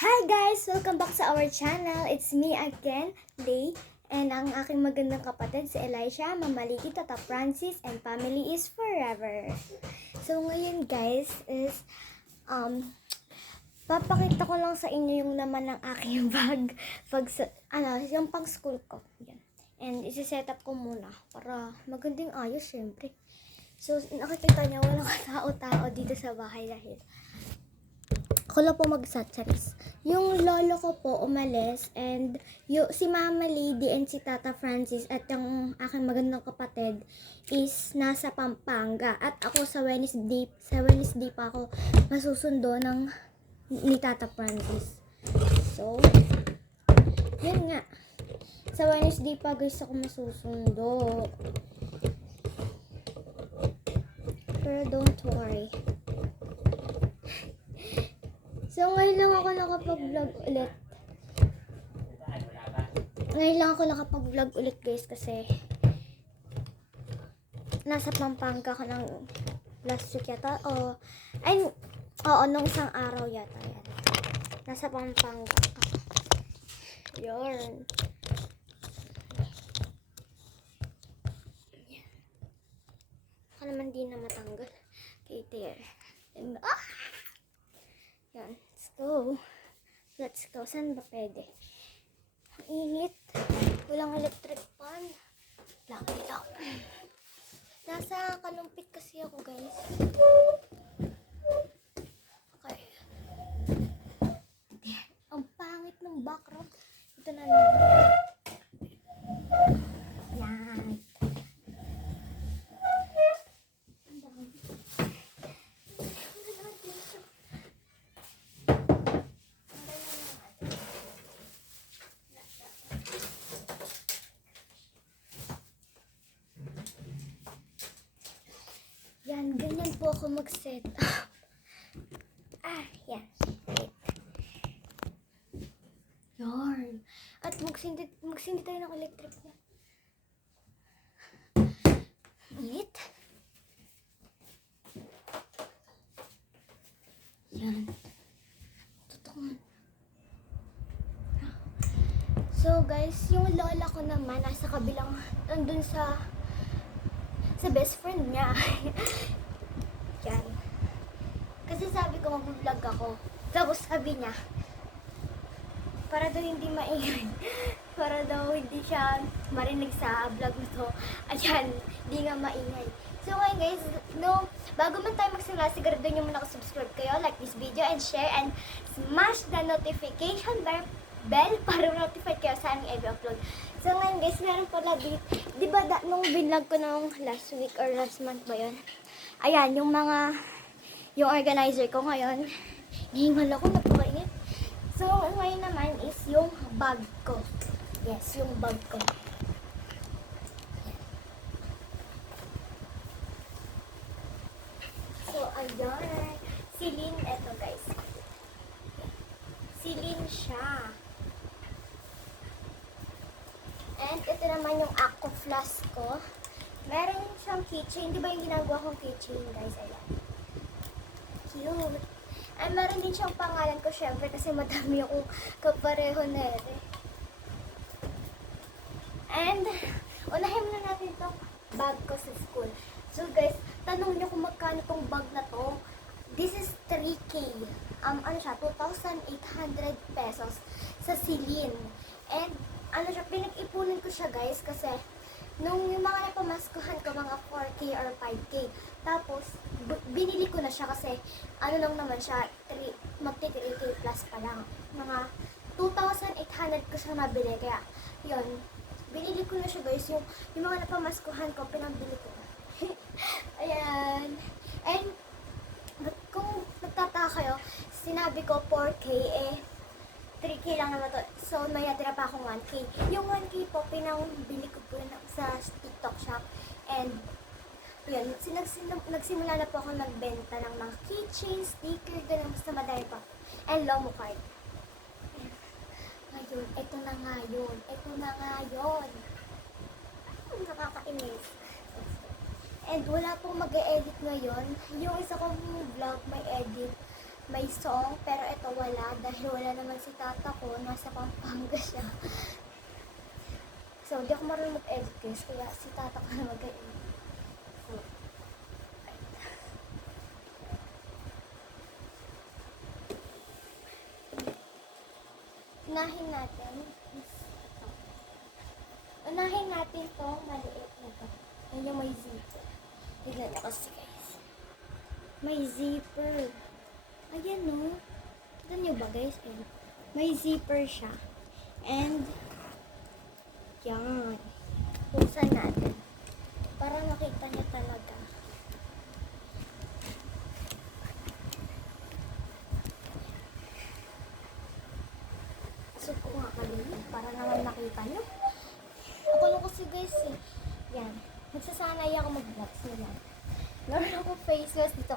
Hi guys! Welcome back sa our channel. It's me again, Lay, and ang aking magandang kapatid si Elisha, Mamaliki, Tata Francis, and family is forever. So ngayon guys is papakita ko lang sa inyo yung naman ng aking bag yung pang school ko. Yan. And isi-set up ko muna para magandang ayos syempre. So nakikita niyo walang tao-tao dito sa bahay dahil ako lang po mag-satcharis. Yung lolo ko po umalis and si Mama Lady and si Tata Francis at yung aking magandang kapatid is nasa Pampanga. At ako sa Wednesday pa ako masusundo ni Tata Francis. So, yun nga. Sa Wednesday pa guys ako masusundo. Pero don't worry. So, ngayon lang ako nakapag-vlog ulit. Guys kasi nasa Pampanga ko ng last week yata. Oo, nung isang araw yata yan. Nasa Pampanga ako. Yun. Baka naman di na matanggal. Okay, there. And, yan. Let's go. Saan ba pwede? Ang init. Walang electric fan. Laki lang. Nasa kalumpit kasi ako, guys. Okay. Ang pangit ng background. Ito na lang. Yan. Yan, ganyan po ako mag-set up. Yan. Wait. Yarn. At magsindi tayo ng electric na. Init. Yan. Totoo. So guys, yung lola ko naman nasa kabilang, nandun sa best friend niya. Yan. Kasi sabi ko mag-vlog ako. Tapos sabi niya, para daw hindi maingay. Para daw hindi siya marinig sa vlog na to. Ayan, hindi nga maingay. So ngayon guys, bago man tayo magsimula, sigurado nyo muna subscribe kayo, like this video, and share, and smash the notification bell para notify kayo sa aming every upload. So ngayon guys, meron pala dito, di ba nung vlog ko nung last week or last month ba yun? Ayan, yung organizer ko ngayon, hihingal ako, napakainit. So ngayon naman is yung bag ko. Yes, yung bag ko. So ayan, silin, eto guys. Silin siya. And ito naman yung Aqua Flask ko. Meron siyang keychain. Di ba yung ginagawa kong keychain, guys? Ayan. Cute. And meron din siyang pangalan ko, syempre, kasi madami akong kapareho na ere. And, unahin muna natin itong bag ko sa school. So, guys, tanong nyo kung magkano itong bag na to. This is 3K. Ano siya? 2,800 pesos sa Celine. And, pinag-ipunin ko siya guys kasi nung yung mga napamaskuhan ko mga 4K or 5K. Tapos, binili ko na siya kasi lang naman siya, magti-3K plus pa lang. Mga 2,800 ko siya nabili. Kaya, yun, binili ko na siya guys. Yung mga napamaskuhan ko, pinabili ko. Ayan. And, kung nagtataka kayo, sinabi ko 4K, 3K lang naman to. So, may natira pa akong 1K. Yung 1K po, pinangbili ko po sa TikTok shop. And, yun, nagsimula na po ako nagbenta ng mga keychain, sticker, ganun, basta madami pa. And Lomo card. Ngayon, ito na nga yun. Nakakainis. And wala pong mag-e-edit ngayon. Yung isa kong vlog, may edit. may song, pero ito wala dahil wala naman si tata ko, nasa Pampanga siya. So, di ako marunong mag-edit guys, kaya si tata ko na mag-edit. So, unahin natin is ito. Unahin natin to maliit na to. Yan yung may zipper. Tignan na kasi guys. May zipper. Ayan no. Tignan nyo ba guys? Ayan. May zipper siya. And yan. Buksan natin. Para makita niya talaga. So, ko nga kanina. Para naman makita niyo. Ako lang kasi guys eh. Yan. Nagsasanay ako mag-vlogs nila. Meron ako face mask dito.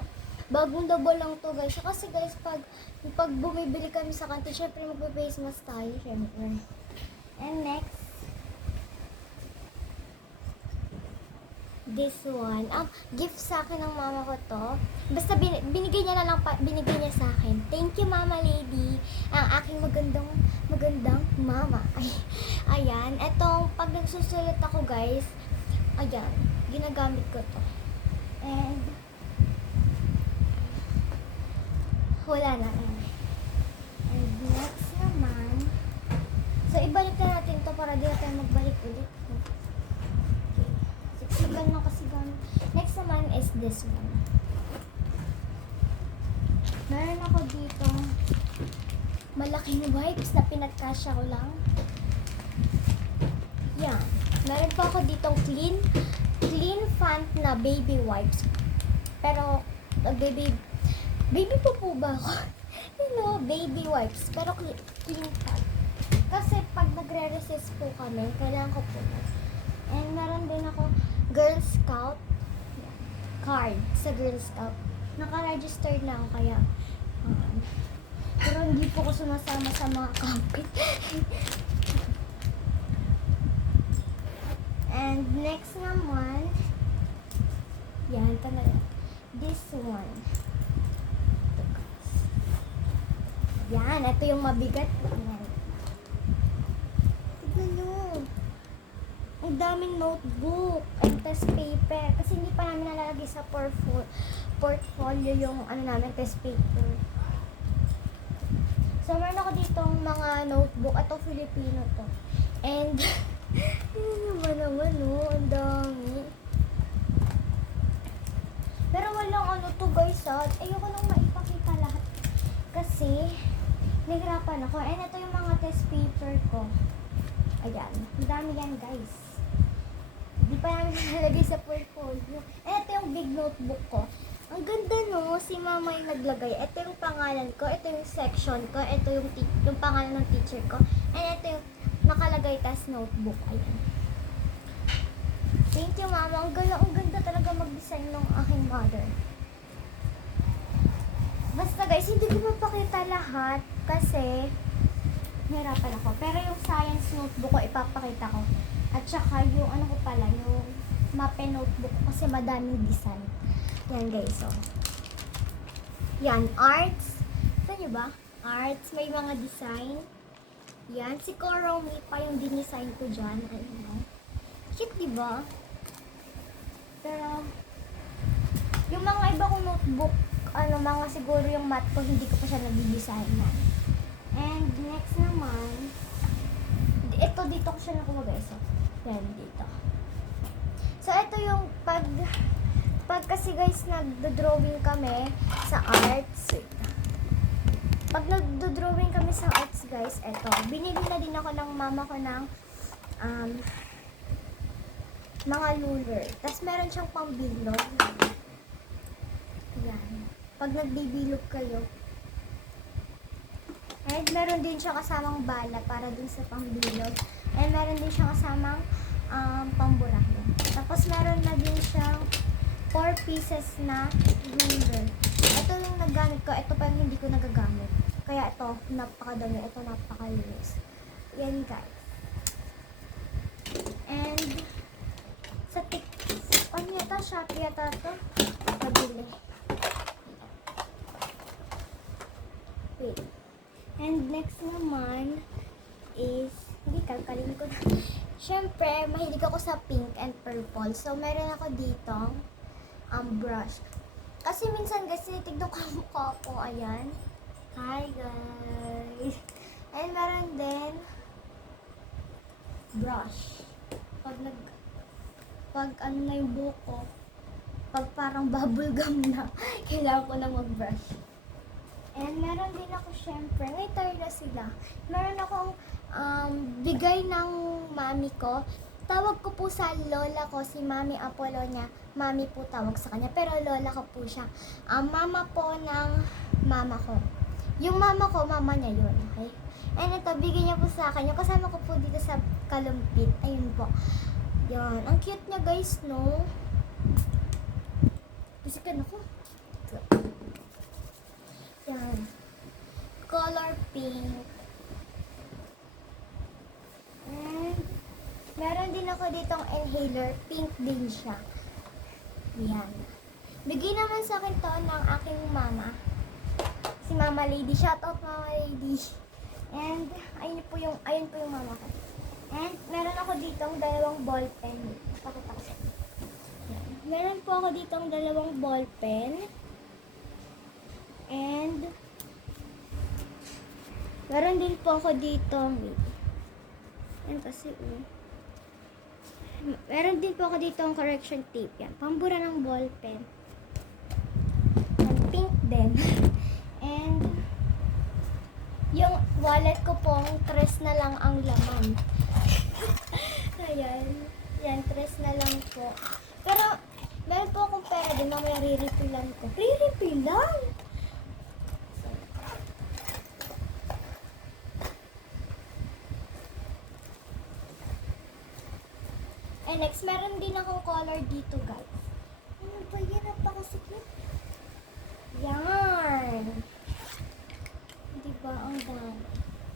Bagong double lang to guys. Kasi guys, pag bumibili kami sa kanto, syempre magpe-face mask tayo. Syempre. And next, this one. Gift sa akin ng mama ko to. Basta binigay niya na lang, binigay niya sa akin. Thank you, Mama Lady. Ang aking magandang mama. Ay, ayan. Etong, pag nagsusulat ako, guys, ayan, ginagamit ko to. And, wala na. And next naman, so, ibalik na natin to para di na tayo magbalik ulit. Sigan lang kasi gamit. Next naman is this one. Meron ako dito malaking wipes na pinagkasya ko lang. Yan. Meron pa ako ditong clean font na baby wipes. Pero, baby po ba ako? You know, baby wipes. Pero clean font. Kasi pag nagre-resist po kami, kailangan ko po. And meron din ako Girl Scout card sa Girl Scout. Naka-registered na ako kaya pero hindi po ko sumasama sa mga camping. And next naman, yan, talaga. This one. Yan, ito yung mabigat. Yan. Tignan nyo. Ang daming notebook and test paper. Kasi hindi pa namin nalalagay sa portfolio yung namin test paper. So, meron ako ditong mga notebook. Ito, Filipino to. And, yun naman, no? Ang dami. Pero walang to guys, ayoko nang maipakita lahat. Kasi, nahirapan ako. And ito yung mga test paper ko. Ayan. Ang dami yan, guys. Hindi pa namin nalagay sa portfolio. And ito yung big notebook ko. Ang ganda no, si mama yung naglagay. Ito yung pangalan ko, ito yung section ko, ito yung pangalan ng teacher ko. And ito yung nakalagay tas notebook. Ayan. Thank you mama. Ang ganda talaga mag-design ng aking mother. Basta guys, hindi ko mapakita lahat kasi nahirapan ako. Pero yung science notebook ko, ipapakita ko. At saka yung ko pala, yung mape notebook ko kasi madaming design. Yan guys, so. Yan, arts. Saan nyo ba? Arts, may mga design. Yan, si Koromi pa yung dinesign ko dyan. Ano? Cute, diba? Pero, yung mga iba kong notebook, mga siguro yung math ko, hindi ko pa siya nag-design na. And next naman, ito dito ko siya nakuha guys. So, yan, dito. So, ito yung pag kasi guys, nagdo-drawing kami sa arts. Pag nagdo-drawing kami sa arts guys, eto, binili na din ako ng mama ko ng mga ruler. Tapos meron siyang pambilog. Yan. Pag nagbibilog kayo. And meron din siya kasamang bala para dun sa pambilog. And meron din siya kasamang pamburahe. Tapos meron na din siyang 4 pieces na ruler. Ito yung nagamit ko. Ito pa yung hindi ko nagagamit. Kaya ito, napakadami. Ito, napakalinis. Yan, guys. And, sa ano yata? Shopee yata ito. Pabili. Wait. And next naman is, hindi, kalkalin ko na. Siyempre, mahilig ako sa pink and purple. So, meron ako ditong brush. Kasi minsan guys, tinitignan ko ang mukha ko. Ayan. Hi guys. And meron din brush. Pag ano na yung buhok ko, pag parang bubble gum na, kailangan ko na mag-brush. And meron din ako syempre, may na sila. Meron akong bigay ng mami ko. Tawag ko po sa lola ko, si Mami Apolonia. Mami po tawag sa kanya, pero lola ko po siya. Mama po ng mama ko. Yung mama ko, mama niya yun, okay? And ito, bigay niya po sa akin. Yung kasama ko po dito sa kalumpit. Ayun po. Yan. Ang cute niya guys, no? Bisikan ako. Yan. Color pink. And meron din ako ditong inhaler. Pink din siya. Yan. Bigay naman sa akin to ng aking mama. Si Mama Lady. Shout out Mama Lady. And ayun po yung mama ko. And meron ako ditong dalawang ball pen. Pakita ko sa inyo. Yan. Meron po ako ditong dalawang ball pen. And meron din po ako ditong yan kasi meron din po ako ditong correction tape. Yan. Pambura ng ball pen. And pink din. And yung wallet ko pong 3 na lang ang laman. Ayan. Yan, 3 na lang po. Pero, meron po akong pera din. Mamaya re-refillan ko. Re-refillan? And next, meron din akong color dito, guys. Ano ba yan? Napakasikip. Yan. Diba? Ang dami.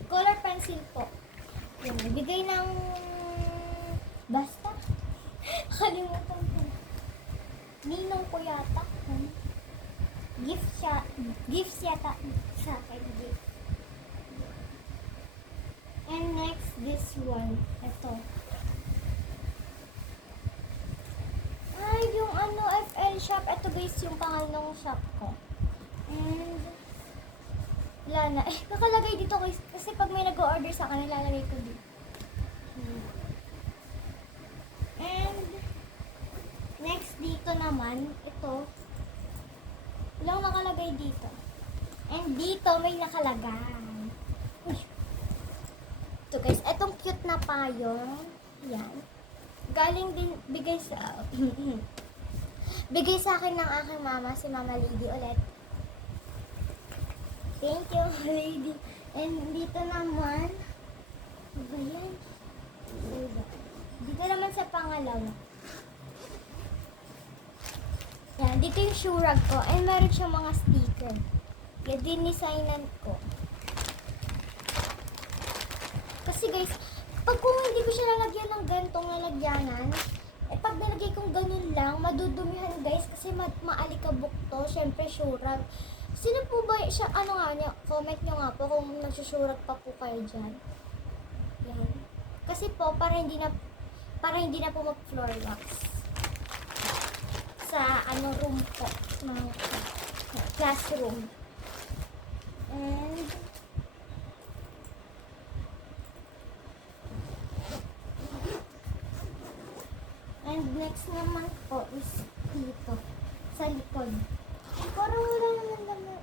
Color pencil po. Yan. Bigay ng basta. Kalimutan ko. Ninong ko yata. Gift yata sa akin. Gift. And next, this one. Ito. Ay, yung FL shop. Ito guys, yung pangalan ng shop ko. And wala na. Nakalagay dito guys. Kasi pag may nag-order sa akin, nilalagay ko dito. And next dito naman, ito. Walang nakalagay dito. And dito may nakalagay. Uy. Ito guys, etong cute na payong. Yan. Galing din, bigay sa akin ng aking mama, si Mama Lady ulit. Thank you, Lady. And dito naman, ano ba yan? Dito naman sa pangalawa. Yan, dito yung shoe rag ko. And meron siyang mga sticker. Yan, dinisignan ko. Kasi guys, pag kung hindi ko siya lalagyan ng gantong lalagyanan, pag nilagay kong ganun lang, madudumihan guys, kasi maalikabok to. Syempre, shoe rag. Sino po ba siya, comment nyo nga po kung nagsusurag pa po kayo dyan. Yan. Kasi po, para hindi na po mag-floor wax. Sa room po, ng classroom. And next naman po is dito, sa likod. Parang wala naman naman.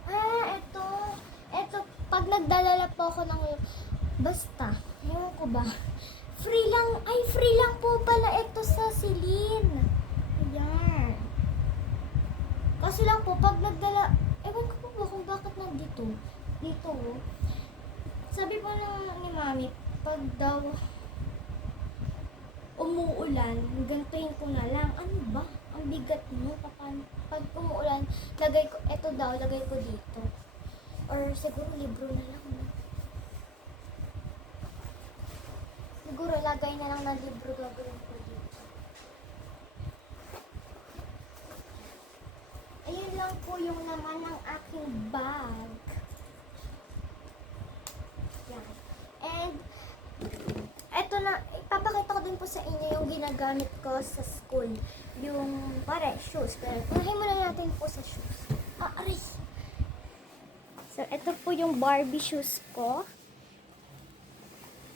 Ito, pag nagdalala po ako ng, basta, ewan ko ba, free lang po pala ito sa Celine. Ayan. Kasi lang po, pag nagdala, ewan ko po ba kung bakit nandito. Dito, sabi po ni Mami, pag daw umuulan, gantuhin ko na lang. Ano ba? Ang bigat mo. Pag umuulan, lagay ko dito. Or siguro libro na lang. Siguro lagay na lang ng libro gagawin ko dito. Ayun lang po yung naman ng aking bag. din po sa inyo yung ginagamit ko sa school. Yung, pare, shoes. Pero, unahin muna natin po sa shoes. Aray! So, ito po yung Barbie shoes ko.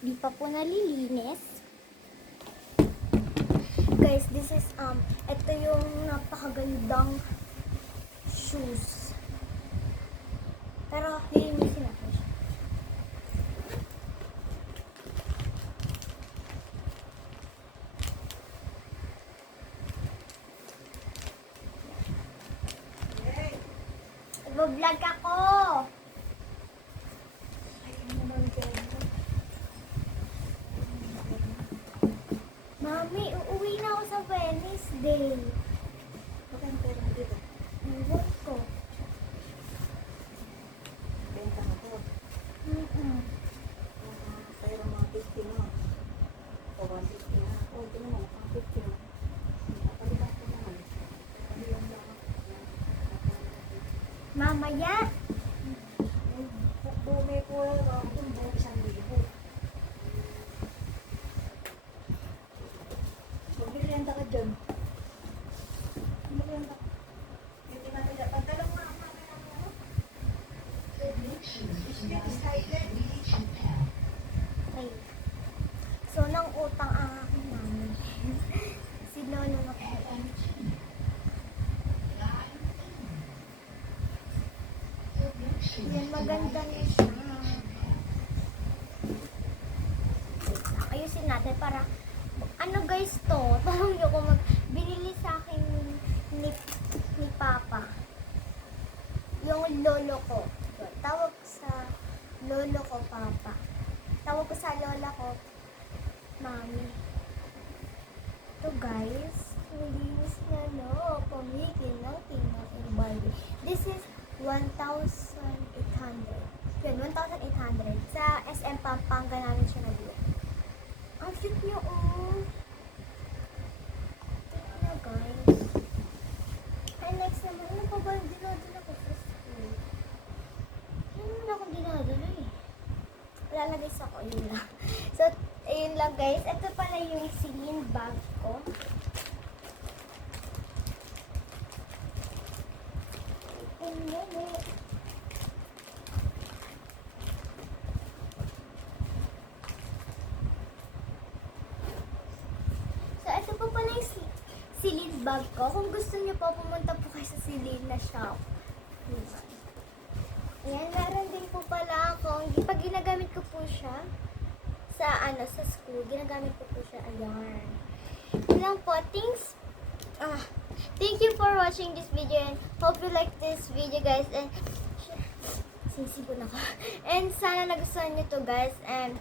Di pa po nalilinis. Guys, this is, ito yung napakagandang shoes. Pero, lilinisin natin siya. Nag-vlog ako! Mami, uuwi na ako sa Wednesday. Bakit ang pera mo dito? Ewan ko. Benta mo to. Pera mga 50 mo. O 150 na. O, ito naman, pang 50 mo. Napalitan ko naman. Napalitan lang ako. Mamaya. Bumi po, kung buong 1,000. Magbibenta ka dyan. Magbibenta ka. Hindi natin dyan. Pagdalang mo ang mga kailangan mo. Okay. So, nang utang ang aking mami. Si Lolo na po. Yan, maganda na siya. Ayusin natin para, ano guys to? Parang yung ko binili sa akin ni Papa. Yung lolo ko. Tawag sa lolo ko, Papa. Tawag ko sa lola ko, Mami. Ito guys, linis na no. Pamigil ng tingnan yung Barbie. This is 1,800. Yun, 1,800. Sa SM Pampanga namin siya nabili. Ang cute niya, oh. Cute na, guys. And next naman, ano pa ba yung dinadala ko sa school? Ano na akong dinadala eh. Lalagay sa ko, yun lang. So, ayun lang guys. Ito pala yung Celine bag ko. So, ito po pala yung Celine bag ko. Kung gusto niyo po, pumunta po kayo sa Celine na shop. Ayan, meron din po pala akong, pag ginagamit ko po siya, sa school, ginagamit ko po siya, ayan. Yun lang po, thank you for watching this video and hope you like this video guys and sisigon ako. And sana nagustuhan nyo to guys and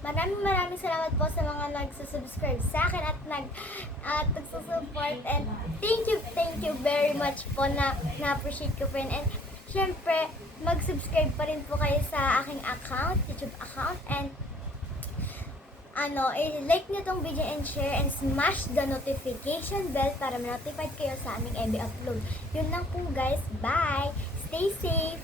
maraming salamat po sa mga nagsusubscribe sa akin at nagsusupport and thank you very much po na-appreciate ko po yun. And syempre, mag-subscribe pa rin po kayo sa aking account, YouTube account and like nyo tong video and share and smash the notification bell para ma-notified kayo sa aming every upload. Yun lang po guys. Bye! Stay safe!